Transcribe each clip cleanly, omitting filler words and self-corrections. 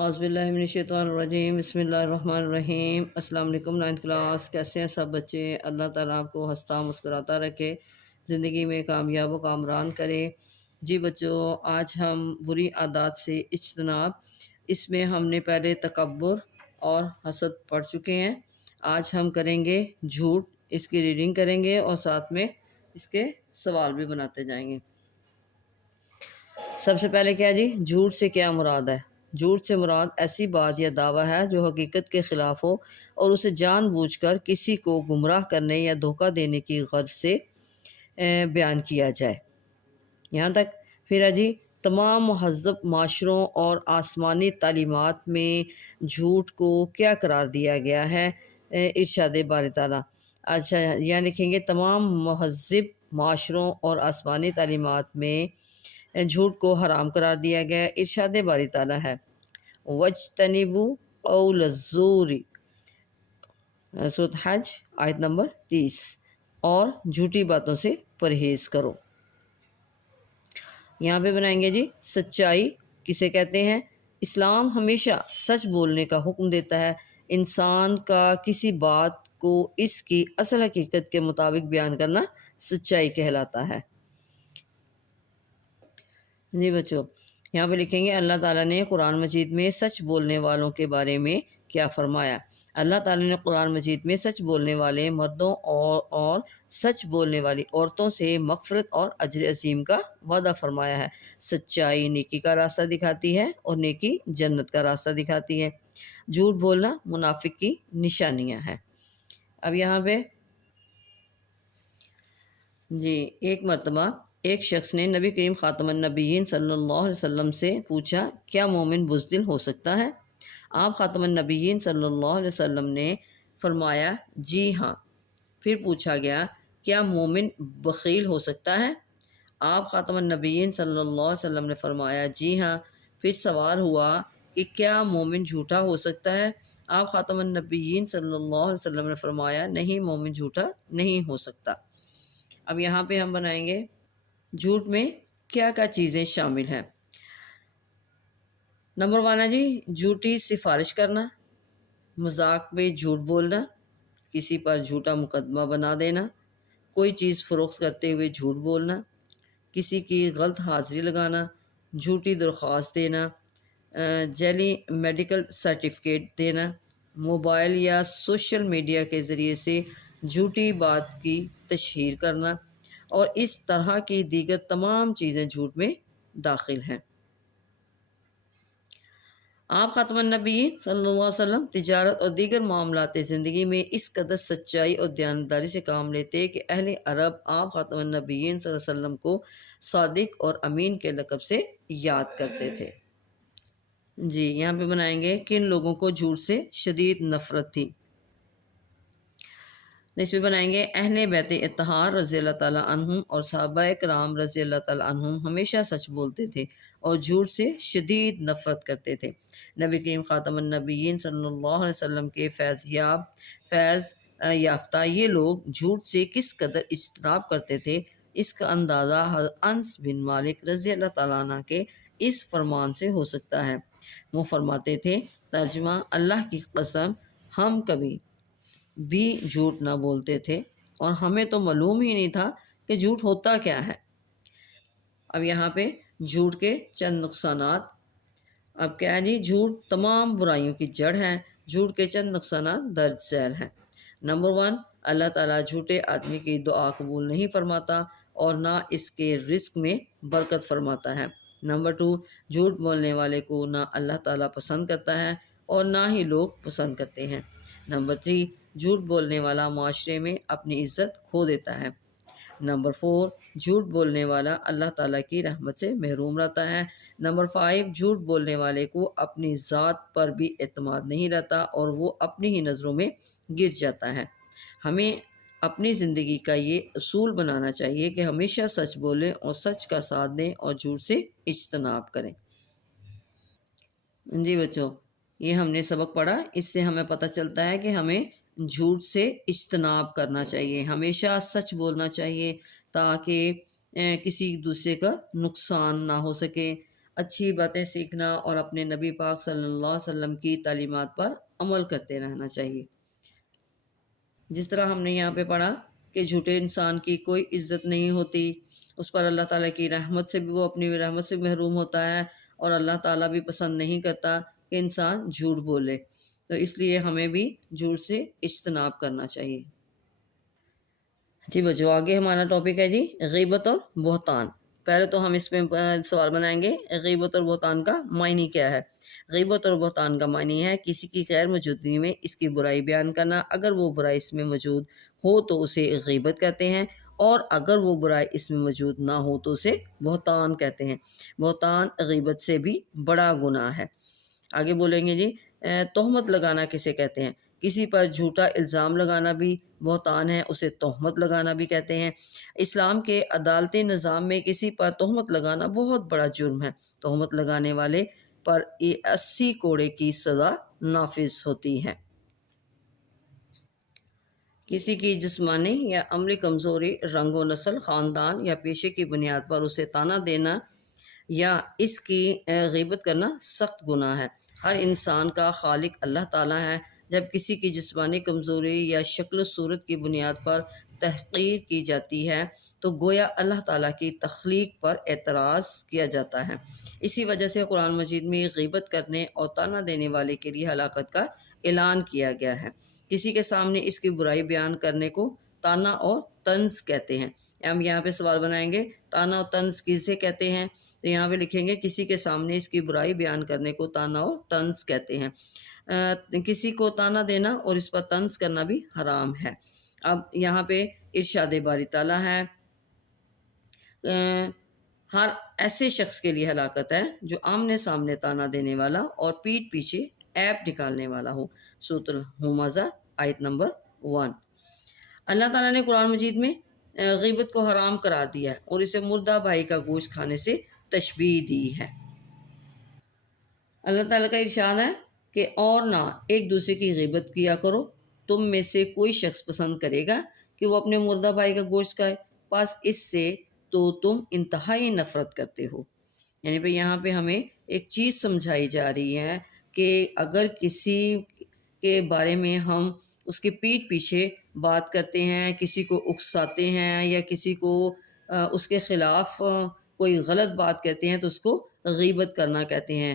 اعوذ باللہ من الشیطان الرجیم، بسم اللہ الرحمن الرحیم۔ السلام علیکم، 9th کلاس، کیسے ہیں سب بچے؟ اللہ تعالیٰ آپ کو ہنستا مسکراتا رکھے، زندگی میں کامیاب و کامران کرے۔ جی بچوں، آج ہم بری عادات سے اجتناب، اس میں ہم نے پہلے تکبر اور حسد پڑھ چکے ہیں۔ آج ہم کریں گے جھوٹ، اس کی ریڈنگ کریں گے اور ساتھ میں اس کے سوال بھی بناتے جائیں گے۔ سب سے پہلے کیا جی، جھوٹ سے کیا مراد ہے؟ جھوٹ سے مراد ایسی بات یا دعویٰ ہے جو حقیقت کے خلاف ہو اور اسے جان بوجھ کر کسی کو گمراہ کرنے یا دھوکہ دینے کی غرض سے بیان کیا جائے۔ یہاں تک پھر ہے جی، تمام مہذب معاشروں اور آسمانی تعلیمات میں جھوٹ کو کیا قرار دیا گیا ہے؟ ارشاد باری تعالیٰ۔ اچھا، یہاں لکھیں گے تمام مہذب معاشروں اور آسمانی تعلیمات میں جھوٹ کو حرام قرار دیا گیا۔ ارشاد باری تعالیٰ ہے وَاجْتَنِبُوا قَوْلَ الزُّورِ، سورۃ حج آیت نمبر 30، اور جھوٹی باتوں سے پرہیز کرو۔ یہاں پہ بنائیں گے جی، سچائی کسے کہتے ہیں؟ اسلام ہمیشہ سچ بولنے کا حکم دیتا ہے۔ انسان کا کسی بات کو اس کی اصل حقیقت کے مطابق بیان کرنا سچائی کہلاتا ہے۔ جی بچوں، یہاں پہ لکھیں گے اللہ تعالیٰ نے قرآن مجید میں سچ بولنے والوں کے بارے میں کیا فرمایا؟ اللہ تعالیٰ نے قرآن مجید میں سچ بولنے والے مردوں اور سچ بولنے والی عورتوں سے مغفرت اور اجر عظیم کا وعدہ فرمایا ہے۔ سچائی نیکی کا راستہ دکھاتی ہے اور نیکی جنت کا راستہ دکھاتی ہے۔ جھوٹ بولنا منافق کی نشانیاں ہیں۔ اب یہاں پہ جی، ایک مرتبہ ایک شخص نے نبی کریم خاتم النبیین صلی اللہ علیہ وسلم سے پوچھا، کیا مومن بزدل ہو سکتا ہے؟ آپ خاتم النبیین صلی اللہ علیہ وسلم نے فرمایا جی ہاں۔ پھر پوچھا گیا، کیا مومن بخیل ہو سکتا ہے؟ آپ خاتم النبیین صلی اللہ علیہ وسلم نے فرمایا جی ہاں۔ پھر سوال ہوا کہ کیا مومن جھوٹا ہو سکتا ہے؟ آپ خاتم النبیین صلی اللہ علیہ وسلم نے فرمایا نہیں، مومن جھوٹا نہیں ہو سکتا۔ اب یہاں پہ ہم بنائیں گے جھوٹ میں کیا کیا چیزیں شامل ہیں۔ نمبر 1 ہے جی، جھوٹی سفارش کرنا، مذاق میں جھوٹ بولنا، کسی پر جھوٹا مقدمہ بنا دینا، کوئی چیز فروخت کرتے ہوئے جھوٹ بولنا، کسی کی غلط حاضری لگانا، جھوٹی درخواست دینا، جعلی میڈیکل سرٹیفکیٹ دینا، موبائل یا سوشل میڈیا کے ذریعے سے جھوٹی بات کی تشہیر کرنا، اور اس طرح کی دیگر تمام چیزیں جھوٹ میں داخل ہیں۔ آپ خاتم النبیین صلی اللہ علیہ وسلم تجارت اور دیگر معاملات زندگی میں اس قدر سچائی اور دیانتداری سے کام لیتے کہ اہل عرب آپ خاتم النبیین صلی اللہ علیہ وسلم کو صادق اور امین کے لقب سے یاد کرتے تھے۔ جی، یہاں پہ بنائیں گے کن لوگوں کو جھوٹ سے شدید نفرت تھی؟ اس میں بنائیں گے اہل بیت اطہار رضی اللہ تعالیٰ عنہم اور صحابہ کرام رضی اللہ تعالیٰ عنہم ہمیشہ سچ بولتے تھے اور جھوٹ سے شدید نفرت کرتے تھے۔ نبی کریم خاتم النبیین صلی اللہ علیہ وسلم کے فیض یافتہ یہ لوگ جھوٹ سے کس قدر اجتناب کرتے تھے، اس کا اندازہ حضرت انس بن مالک رضی اللہ تعالیٰ عنہ کے اس فرمان سے ہو سکتا ہے۔ وہ فرماتے تھے، ترجمہ، اللہ کی قسم ہم کبھی بھی جھوٹ نہ بولتے تھے اور ہمیں تو معلوم ہی نہیں تھا کہ جھوٹ ہوتا کیا ہے۔ اب یہاں پہ جھوٹ کے چند نقصانات۔ اب کیا ہے جی، جھوٹ تمام برائیوں کی جڑ ہے۔ جھوٹ کے چند نقصانات درج ذیل ہیں۔ نمبر 1، اللہ تعالیٰ جھوٹے آدمی کی دعا قبول نہیں فرماتا اور نہ اس کے رزق میں برکت فرماتا ہے۔ نمبر 2، جھوٹ بولنے والے کو نہ اللہ تعالیٰ پسند کرتا ہے اور نہ ہی لوگ پسند کرتے ہیں۔ نمبر 3، جھوٹ بولنے والا معاشرے میں اپنی عزت کھو دیتا ہے۔ نمبر 4، جھوٹ بولنے والا اللہ تعالیٰ کی رحمت سے محروم رہتا ہے۔ نمبر 5، جھوٹ بولنے والے کو اپنی ذات پر بھی اعتماد نہیں رہتا اور وہ اپنی ہی نظروں میں گر جاتا ہے۔ ہمیں اپنی زندگی کا یہ اصول بنانا چاہیے کہ ہمیشہ سچ بولیں اور سچ کا ساتھ دیں اور جھوٹ سے اجتناب کریں۔ جی بچوں، یہ ہم نے سبق پڑھا، اس سے ہمیں پتہ چلتا ہے کہ ہمیں جھوٹ سے اجتناب کرنا چاہیے، ہمیشہ سچ بولنا چاہیے تاکہ کسی دوسرے کا نقصان نہ ہو سکے۔ اچھی باتیں سیکھنا اور اپنے نبی پاک صلی اللہ علیہ وسلم کی تعلیمات پر عمل کرتے رہنا چاہیے۔ جس طرح ہم نے یہاں پہ پڑھا کہ جھوٹے انسان کی کوئی عزت نہیں ہوتی، اس پر اللہ تعالیٰ کی رحمت سے بھی، وہ اپنی رحمت سے محروم ہوتا ہے، اور اللہ تعالیٰ بھی پسند نہیں کرتا کہ انسان جھوٹ بولے، تو اس لیے ہمیں بھی جھوٹ سے اجتناب کرنا چاہیے۔ جی بچوں، آگے ہمارا ٹاپک ہے جی غیبت اور بہتان۔ پہلے تو ہم اس میں سوال بنائیں گے، غیبت اور بہتان کا معنی کیا ہے؟ غیبت اور بہتان کا معنی ہے کسی کی غیر موجودگی میں اس کی برائی بیان کرنا، اگر وہ برائی اس میں موجود ہو تو اسے غیبت کہتے ہیں، اور اگر وہ برائی اس میں موجود نہ ہو تو اسے بہتان کہتے ہیں۔ بہتان غیبت سے بھی بڑا گناہ ہے۔ آگے بولیں گے جی تہمت لگانا کسے کہتے ہیں؟ کسی پر جھوٹا الزام لگانا بھی بہتان ہے، اسے تہمت لگانا بھی کہتے ہیں۔ اسلام کے عدالتی نظام میں کسی پر تہمت لگانا بہت بڑا جرم ہے۔ تہمت لگانے والے پر 80 کوڑے کی سزا نافذ ہوتی ہے۔ کسی کی جسمانی یا عملی کمزوری، رنگ و نسل، خاندان یا پیشے کی بنیاد پر اسے طعنہ دینا یا اس کی غیبت کرنا سخت گناہ ہے۔ ہر انسان کا خالق اللہ تعالیٰ ہے۔ جب کسی کی جسمانی کمزوری یا شکل و صورت کی بنیاد پر تحقیر کی جاتی ہے تو گویا اللہ تعالیٰ کی تخلیق پر اعتراض کیا جاتا ہے۔ اسی وجہ سے قرآن مجید میں غیبت کرنے اور طعنہ دینے والے کے لیے ہلاکت کا اعلان کیا گیا ہے۔ کسی کے سامنے اس کی برائی بیان کرنے کو طعنہ اور طنز کہتے ہیں۔ ہم یہاں پہ سوال بنائیں گے، طعنہ اور طنز کسے کہتے ہیں؟ تو یہاں پہ لکھیں گے کسی کے سامنے اس کی برائی بیان کرنے کو طعنہ اور طنز کہتے ہیں۔ کسی کو طعنہ دینا اور اس پر طنز کرنا بھی حرام ہے۔ اب یہاں پہ ارشاد باری تعالیٰ ہے، ہر ایسے شخص کے لیے ہلاکت ہے جو آمنے سامنے طعنہ دینے والا اور پیٹھ پیچھے عیب نکالنے والا ہو۔ سورۃ الہمزہ آیت نمبر 1۔ اللہ تعالیٰ نے قرآن مجید میں غیبت کو حرام قرار دیا ہے اور اسے مردہ بھائی کا گوشت کھانے سے تشبیہ دی ہے۔ اللہ تعالیٰ کا ارشاد ہے کہ اور نہ ایک دوسرے کی غیبت کیا کرو، تم میں سے کوئی شخص پسند کرے گا کہ وہ اپنے مردہ بھائی کا گوشت کھائے، پس اس سے تو تم انتہائی نفرت کرتے ہو۔ یعنی پہ یہاں پہ ہمیں ایک چیز سمجھائی جا رہی ہے کہ اگر کسی کے بارے میں ہم اس کے پیٹھ پیچھے بات کرتے ہیں، کسی کو اکساتے ہیں یا کسی کو اس کے خلاف کوئی غلط بات کہتے ہیں تو اس کو غیبت کرنا کہتے ہیں۔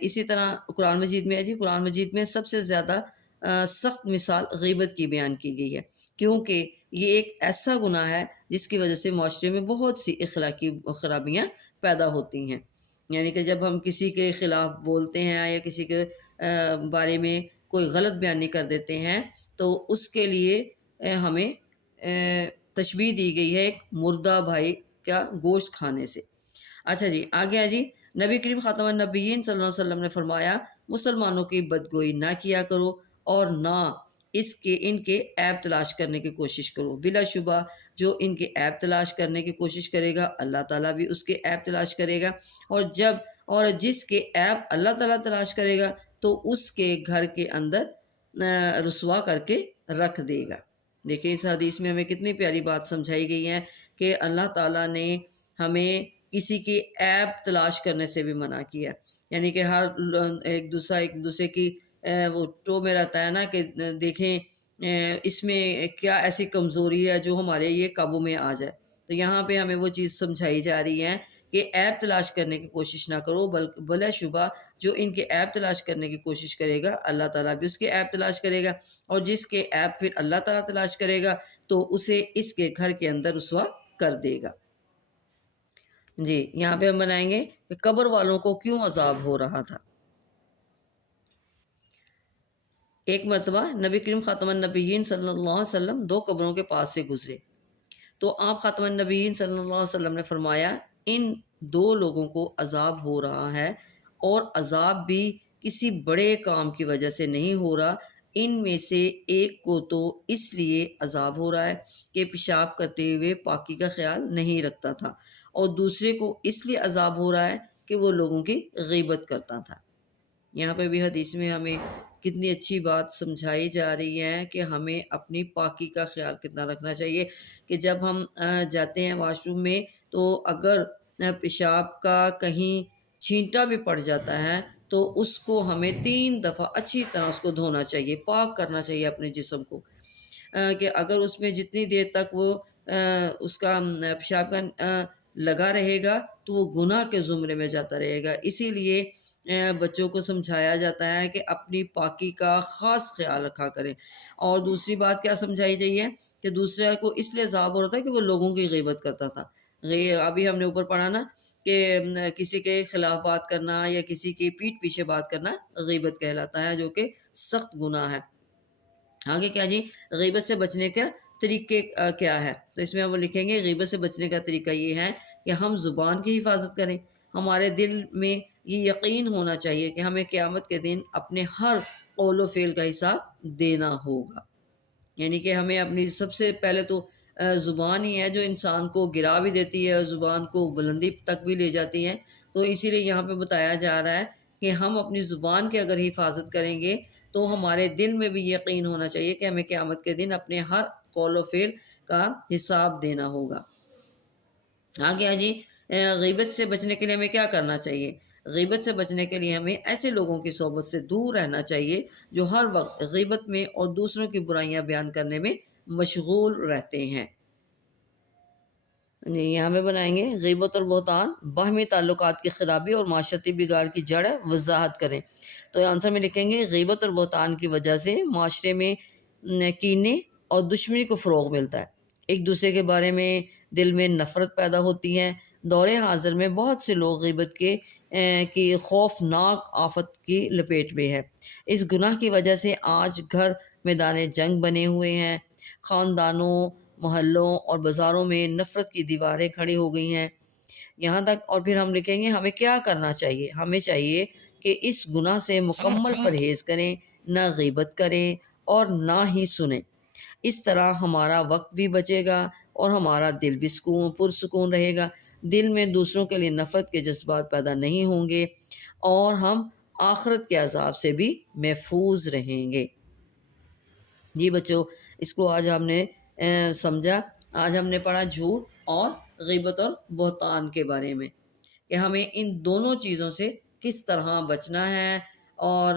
اسی طرح قرآن مجید میں ہے جی، قرآن مجید میں سب سے زیادہ سخت مثال غیبت کی بیان کی گئی ہے، کیونکہ یہ ایک ایسا گناہ ہے جس کی وجہ سے معاشرے میں بہت سی اخلاقی خرابیاں پیدا ہوتی ہیں۔ یعنی کہ جب ہم کسی کے خلاف بولتے ہیں یا کسی کے بارے میں کوئی غلط بیانی کر دیتے ہیں تو اس کے لیے ہمیں تشبیہ دی گئی ہے ایک مردہ بھائی کا گوشت کھانے سے۔ اچھا جی، آگے ہے جی، نبی کریم خاتم النبیین صلی اللہ علیہ وسلم نے فرمایا مسلمانوں کی بدگوئی نہ کیا کرو اور نہ ان کے عیب تلاش کرنے کی کوشش کرو، بلا شبہ جو ان کے عیب تلاش کرنے کی کوشش کرے گا اللہ تعالیٰ بھی اس کے عیب تلاش کرے گا، اور جس کے عیب اللہ تعالیٰ تلاش کرے گا تو اس کے گھر کے اندر رسوا کر کے رکھ دے گا۔ دیکھیں اس حدیث میں ہمیں کتنی پیاری بات سمجھائی گئی ہے کہ اللہ تعالیٰ نے ہمیں کسی کی عیب تلاش کرنے سے بھی منع کیا ہے۔ یعنی کہ ہر ایک دوسرے کی وہ ٹو میں رہتا ہے نا کہ دیکھیں اس میں کیا ایسی کمزوری ہے جو ہمارے یہ قابو میں آ جائے، تو یہاں پہ ہمیں وہ چیز سمجھائی جا رہی ہے کہ عیب تلاش کرنے کی کوشش نہ کرو، بلا شبہ جو ان کے عیب تلاش کرنے کی کوشش کرے گا اللہ تعالیٰ بھی اس کے عیب تلاش کرے گا، اور جس کے عیب پھر اللہ تعالیٰ تلاش کرے گا تو اسے اس کے گھر کے اندر رسوا کر دے گا۔ جی، یہاں پہ ہم بنائیں گے کہ قبر والوں کو کیوں عذاب ہو رہا تھا۔ ایک مرتبہ نبی کریم خاتم النبیین صلی اللہ علیہ وسلم 2 قبروں کے پاس سے گزرے تو آپ خاتم النبیین صلی اللہ علیہ وسلم نے فرمایا ان 2 لوگوں کو عذاب ہو رہا ہے، اور عذاب بھی کسی بڑے کام کی وجہ سے نہیں ہو رہا، ان میں سے ایک کو تو اس لیے عذاب ہو رہا ہے کہ پیشاب کرتے ہوئے پاکی کا خیال نہیں رکھتا تھا، اور دوسرے کو اس لیے عذاب ہو رہا ہے کہ وہ لوگوں کی غیبت کرتا تھا۔ یہاں پہ بھی حدیث میں ہمیں کتنی اچھی بات سمجھائی جا رہی ہے کہ ہمیں اپنی پاکی کا خیال کتنا رکھنا چاہیے، کہ جب ہم جاتے ہیں واش روم میں تو اگر پیشاب کا کہیں چھینٹا بھی پڑ جاتا ہے تو اس کو ہمیں 3 دفعہ اچھی طرح اس کو دھونا چاہیے، پاک کرنا چاہیے اپنے جسم کو، کہ اگر اس میں جتنی دیر تک وہ اس کا پیشاب کا لگا رہے گا تو وہ گناہ کے زمرے میں جاتا رہے گا۔ اسی لیے بچوں کو سمجھایا جاتا ہے کہ اپنی پاکی کا خاص خیال رکھا کریں۔ اور دوسری بات کیا سمجھائی جائیے کہ دوسرے کو اس لیے عذاب ہو رہا تھا کہ وہ لوگوں کی غیبت کرتا تھا۔ ابھی ہم نے اوپر پڑھا نا کہ کسی کے خلاف بات کرنا یا کسی کی پیٹھ پیچھے بات کرنا غیبت کہلاتا ہے، جو کہ سخت گناہ ہے۔ آگے کیا جی، غیبت سے بچنے کا طریقے کیا ہے؟ تو اس میں وہ لکھیں گے غیبت سے بچنے کا طریقہ یہ ہے کہ ہم زبان کی حفاظت کریں۔ ہمارے دل میں یہ یقین ہونا چاہیے کہ ہمیں قیامت کے دن اپنے ہر قول و فعل کا حساب دینا ہوگا، یعنی کہ ہمیں اپنی سب سے پہلے تو زبان ہی ہے جو انسان کو گرا بھی دیتی ہے اور زبان کو بلندی تک بھی لے جاتی ہے۔ تو اسی لیے یہاں پہ بتایا جا رہا ہے کہ ہم اپنی زبان کے اگر حفاظت کریں گے تو ہمارے دل میں بھی یقین ہونا چاہیے کہ ہمیں قیامت کے دن اپنے ہر قول و فعل کا حساب دینا ہوگا۔ آگے جی، غیبت سے بچنے کے لیے ہمیں کیا کرنا چاہیے؟ غیبت سے بچنے کے لیے ہمیں ایسے لوگوں کی صحبت سے دور رہنا چاہیے جو ہر وقت غیبت میں اور دوسروں کی برائیاں بیان کرنے میں مشغول رہتے ہیں۔ یہاں پہ بنائیں گے غیبت اور بہتان باہمی تعلقات کی خرابی اور معاشرتی بگاڑ کی جڑ ہے، وضاحت کریں۔ تو آنسر میں لکھیں گے غیبت اور بہتان کی وجہ سے معاشرے میں کینے اور دشمنی کو فروغ ملتا ہے، ایک دوسرے کے بارے میں دل میں نفرت پیدا ہوتی ہے۔ دور حاضر میں بہت سے لوگ غیبت کی خوفناک آفت کی لپیٹ میں ہے۔ اس گناہ کی وجہ سے آج گھر میدان جنگ بنے ہوئے ہیں، خاندانوں، محلوں اور بازاروں میں نفرت کی دیواریں کھڑی ہو گئی ہیں یہاں تک۔ اور پھر ہم لکھیں گے ہمیں کیا کرنا چاہیے؟ ہمیں چاہیے کہ اس گناہ سے مکمل پرہیز کریں، نہ غیبت کریں اور نہ ہی سنیں۔ اس طرح ہمارا وقت بھی بچے گا اور ہمارا دل بھی پرسکون رہے گا۔ دل میں دوسروں کے لیے نفرت کے جذبات پیدا نہیں ہوں گے اور ہم آخرت کے عذاب سے بھی محفوظ رہیں گے۔ جی بچوں، اس کو آج ہم نے سمجھا۔ آج ہم نے پڑھا جھوٹ اور غیبت اور بہتان کے بارے میں، کہ ہمیں ان دونوں چیزوں سے کس طرح بچنا ہے اور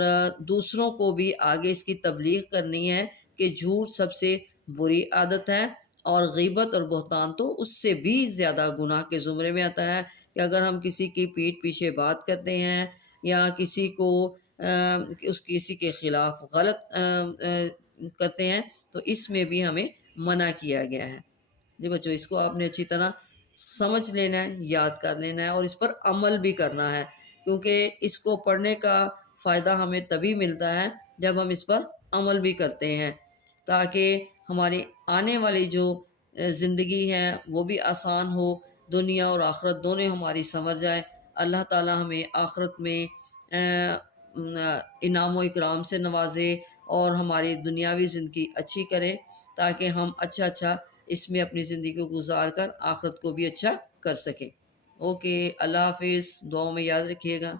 دوسروں کو بھی آگے اس کی تبلیغ کرنی ہے کہ جھوٹ سب سے بری عادت ہے اور غیبت اور بہتان تو اس سے بھی زیادہ گناہ کے زمرے میں آتا ہے، کہ اگر ہم کسی کی پیٹھ پیچھے بات کرتے ہیں یا کسی کے خلاف غلط کرتے ہیں تو اس میں بھی ہمیں منع کیا گیا ہے۔ جی بچوں، اس کو آپ نے اچھی طرح سمجھ لینا ہے، یاد کر لینا ہے اور اس پر عمل بھی کرنا ہے، کیونکہ اس کو پڑھنے کا فائدہ ہمیں تبھی ملتا ہے جب ہم اس پر عمل بھی کرتے ہیں، تاکہ ہماری آنے والی جو زندگی ہے وہ بھی آسان ہو، دنیا اور آخرت دونوں ہماری سنور جائے۔ اللہ تعالی ہمیں آخرت میں انعام و اکرام سے نوازے اور ہماری دنیاوی زندگی اچھی کرے، تاکہ ہم اچھا اس میں اپنی زندگی کو گزار کر آخرت کو بھی اچھا کر سکیں۔ اوکے، اللہ حافظ، دعاؤں میں یاد رکھیے گا۔